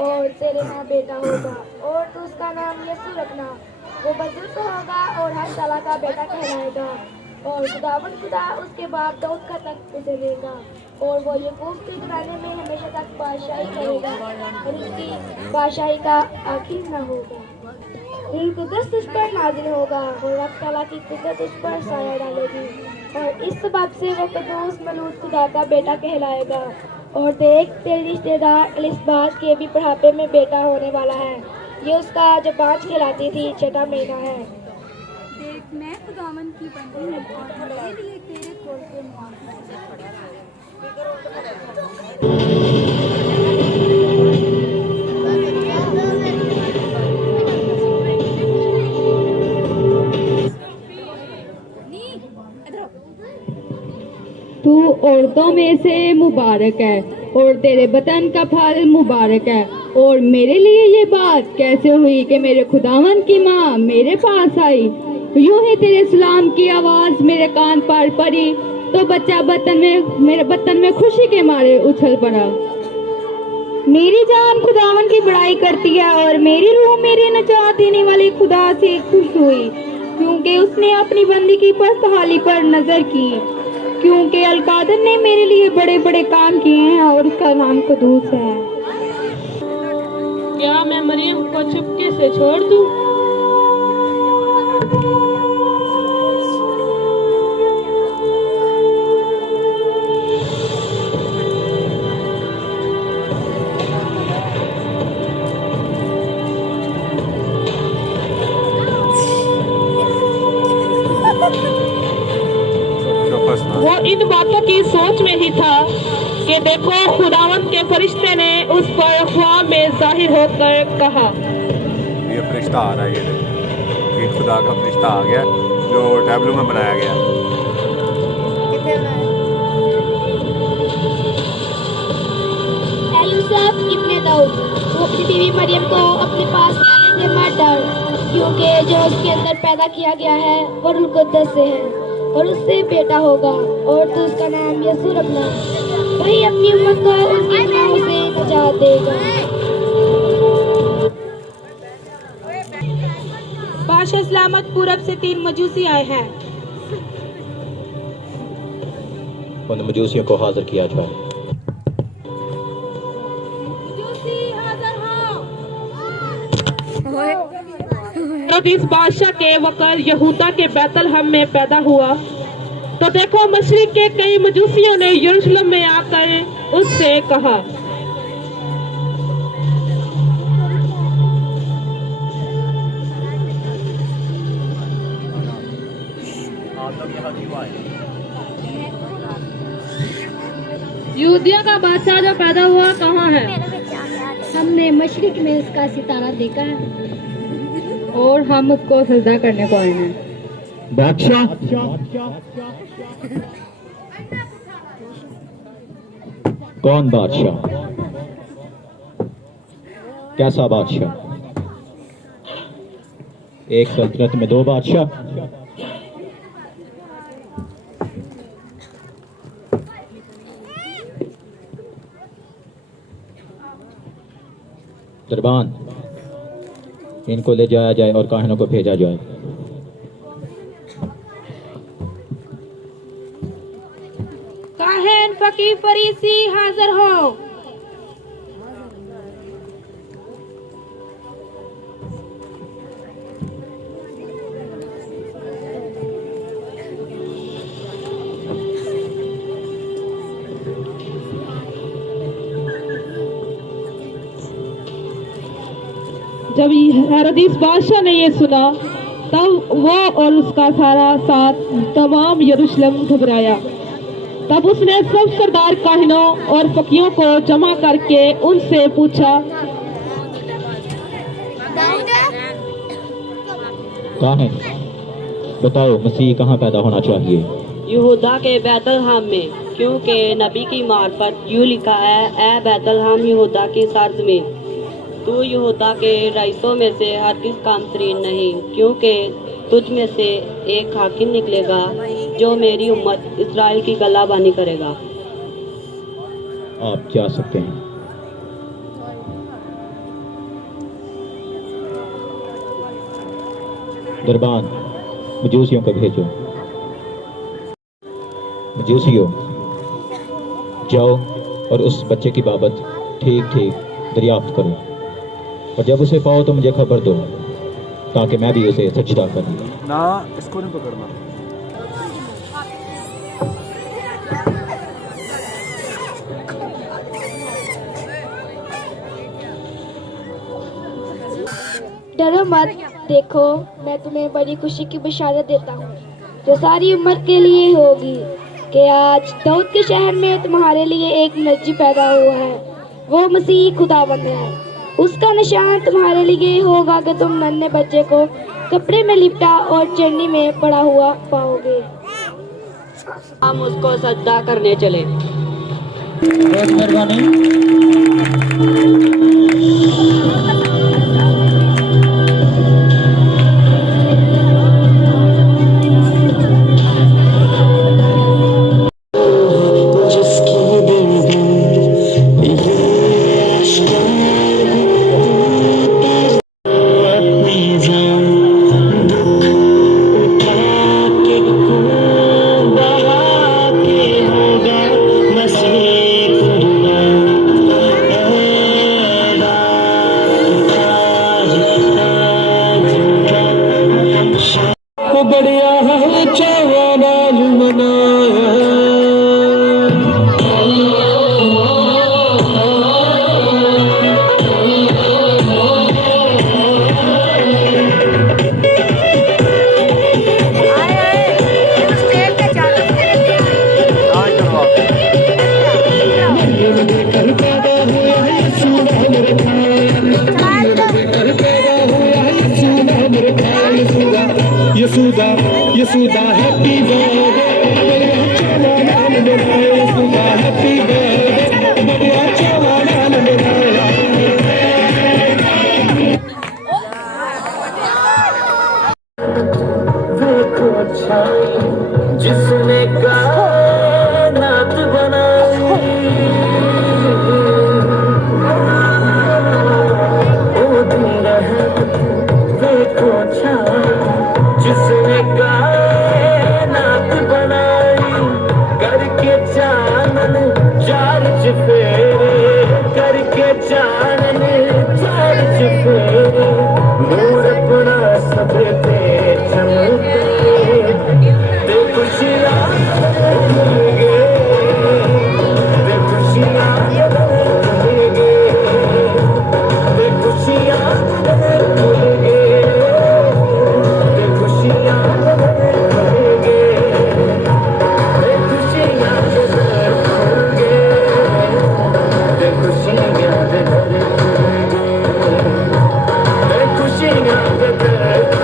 और तेरे यहाँ बेटा होगा और तू उसका नाम यीशु रखना। वो बुजुर्ग होगा और हर तला का बेटा कहलाएगा और खुदावन खुदा उसके बाप दाऊद का तख्त उसे देगा और वो याकूब के घराने में हमेशा तक बादशाही करेगा और उसकी बादशाही का आखिर न होगा। रूह कुद्दस तुझ पर नाज़िल होगा और रब तआला की कुद्दत तुझ पर साया डालेगी और इस सबब से वो कदूस मलूद खुदा का बेटा कहलाएगा। और देख, तेरी रिश्तेदार एलिसबात के भी बुढ़ापे में बेटा होने वाला है। ये उसका जो 5 कहलाती थी 6वां महीना है। देख, मैं खुदावन की बंदी हूँ और मेरे लिए तेरे कोल के मुआवजे तू औरतों में से मुबारक है और तेरे बतन का फल मुबारक है। और मेरे लिए ये बात कैसे हुई कि मेरे खुदावन की माँ मेरे पास आई। यूं ही तेरे सलाम की आवाज मेरे कान पर पड़ी तो बच्चा मेरे बतन में खुशी के मारे उछल पड़ा। मेरी जान खुदावन की बड़ाई करती है और मेरी रूह मेरे नजात देने वाले खुदा से खुश हुई, क्योंकि उसने अपनी बंदी की पस्तहाली पर नजर की। क्योंकि अलकादर ने मेरे लिए बड़े बड़े काम किए हैं और उसका नाम कदूस है। क्या मैं मरियम को चुपके से छोड़ दूं? वो इन बातों की सोच में ही था कि देखो, खुदावंत के फरिश्ते ने उस पर ख्वाब में जाहिर होकर कहा। ये फरिश्ता आ रहा है, ये खुदा का फरिश्ता आ गया जो टैबलू में बनाया गया। एलिसाफ इब्ने दाऊद, वो अपनी बीवी मरियम को अपने पास लाने से मत डर, क्योंकि जो उसके अंदर पैदा किया गया है वो रूह कुद्दस से है और उससे बेटा होगा और तू उसका नाम यीशु रखना। वही अपनी उम्मत को उनके गुनाहों से निजात देगा। बादशाह सलामत, पूरब से 3 मजूसी आए हैं। उन मजूसियों को हाजिर किया जाए। इस बादशाह के वक़्त यहूदा के बैतलहम में पैदा हुआ तो देखो, मशरिक के कई मजूसियों ने यरूशलेम में आकर उससे कहा, यहूदिया का बादशाह जो पैदा हुआ कहाँ है? हमने मशरिक में उसका सितारा देखा है और हम उसको सजदा करने को आए हैं। बादशाह, कौन बादशाह? कैसा बादशाह? एक सल्तनत में 2 बादशाह? दरबान, इनको ले जाया जाए और काहिनों को भेजा जाए। काहिन, फकीर, फरीसी हाजिर हो। जब हेरोदेस बादशाह ने ये सुना तब वो और उसका सारा साथ तमाम यरूशलेम घबराया। तब उसने सब सरदार काहिनों और फकीरों को जमा करके उनसे पूछा, काहिन, बताओ मसीह कहाँ पैदा होना चाहिए? यहूदा के बैतलहम में, क्योंकि नबी की मार्फत यूं लिखा है, ए बैतलहम यहूदा की सरजमीन, तू यहूदा के रईसों में से हरगिज़ कमतरीन नहीं, क्योंकि तुझ में से एक हाकिम निकलेगा जो मेरी उम्मत इस्राएल की गलाबानी करेगा। आप जा सकते हैं। दरबान मजूसियों को भेजो। मजूसियों, जाओ और उस बच्चे की बाबत ठीक ठीक दरियाफ्त करो, और जब उसे पाओ तो मुझे खबर दो, ताकि मैं भी उसे सजदा करूं। ना, इसको नहीं पकड़ना। डरो मत, देखो मैं तुम्हें बड़ी खुशी की बशारत देता हूँ जो सारी उम्र के लिए होगी, कि आज दाऊद के शहर में तुम्हारे लिए एक नजी पैदा हुआ है। वो मसीह खुदावंद है। उसका निशान तुम्हारे लिए होगा कि तुम नन्हे बच्चे को कपड़े में लिपटा और चन्नी में पड़ा हुआ पाओगे। हम उसको सजदा करने चले। बहुत मेहरबानी। बढ़िया है चावाना मनाया। यसूदा यसूदा हैप्पी बर्थडे चावाना मनाया। यसूदा हैप्पी बर्थडे बढ़िया चावाना मनाया। देखो अच्छा जिसने कायनात बनाई, ओ दिन है देखो अच्छा जिसने कायनात बनाई, करके चानन चार चफेरे, करके चानन चार चफेरे, नूर अपना सब पे चमके, दे खुशियाँ मिलेंगे, दे खुशियाँ मिलेंगे, दे खुशियाँ मिलेंगे, दे खुशियाँ मिलेंगे, दे खुशियाँ मिलेंगे, दे खुशियाँ मिलेंगे, दे खुशियाँ मिलेंगे।